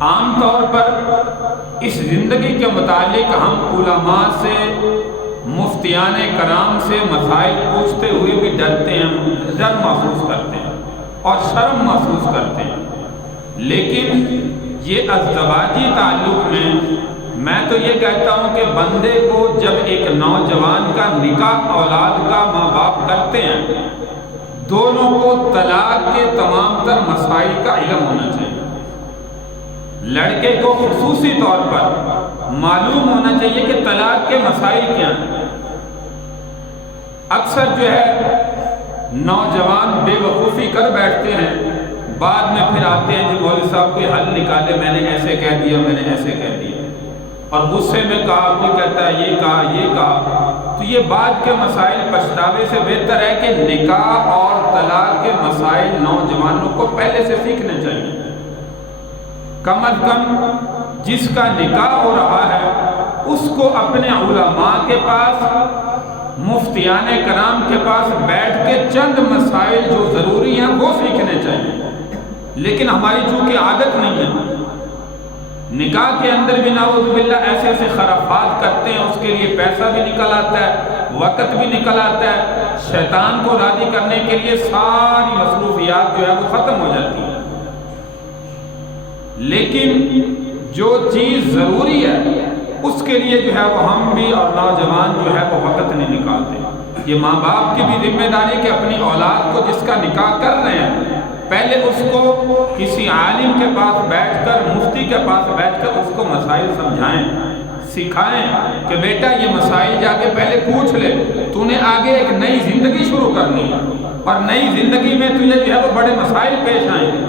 عام طور پر اس زندگی کے متعلق ہم علماء سے، مفتیان کرام سے مسائل پوچھتے ہوئے بھی ڈرتے ہیں، ڈر محسوس کرتے ہیں اور شرم محسوس کرتے ہیں۔ لیکن یہ ازدواجی تعلق میں تو یہ کہتا ہوں کہ بندے کو جب ایک نوجوان کا نکاح اولاد کا ماں باپ کرتے ہیں، دونوں کو طلاق کے تمام تر مسائل کا علم ہونا چاہیے۔ لڑکے کو خصوصی طور پر معلوم ہونا چاہیے کہ طلاق کے مسائل کیا ہیں۔ اکثر جو ہے نوجوان بے وقوفی کر بیٹھتے ہیں، بعد میں پھر آتے ہیں جی مولوی صاحب کوئی حل نکالے، میں نے ایسے کہہ دیا، میں نے ایسے کہہ دیا، اور غصے میں کہا، کوئی کہتا ہے یہ کہا یہ کہا۔ تو یہ بعد کے مسائل پچھتاوے سے بہتر ہے کہ نکاح اور طلاق کے مسائل نوجوانوں کو پہلے سے سیکھنے چاہیے۔ کم از کم جس کا نکاح ہو رہا ہے اس کو اپنے علماء کے پاس، مفتیان کرام کے پاس بیٹھ کے چند مسائل جو ضروری ہیں وہ سیکھنے چاہیے۔ لیکن ہماری چونکہ عادت نہیں ہے، نکاح کے اندر بھی نعوذ باللہ ایسے ایسے خرافات کرتے ہیں، اس کے لیے پیسہ بھی نکل آتا ہے، وقت بھی نکل آتا ہے، شیطان کو راضی کرنے کے لیے ساری مصروفیات جو ہے وہ ختم ہو جاتی ہے۔ لیکن جو چیز ضروری ہے اس کے لیے جو ہے وہ ہم بھی اور نوجوان جو ہے وہ وقت نہیں نکالتے۔ یہ ماں باپ کی بھی ذمہ داری کہ اپنی اولاد کو جس کا نکاح کر رہے ہیں پہلے اس کو کسی عالم کے پاس بیٹھ کر، مفتی کے پاس بیٹھ کر اس کو مسائل سمجھائیں، سکھائیں کہ بیٹا یہ مسائل جا کے پہلے پوچھ لے، تو نے آگے ایک نئی زندگی شروع کرنی ہے اور نئی زندگی میں تجھے جو ہے وہ بڑے مسائل پیش آئیں گے۔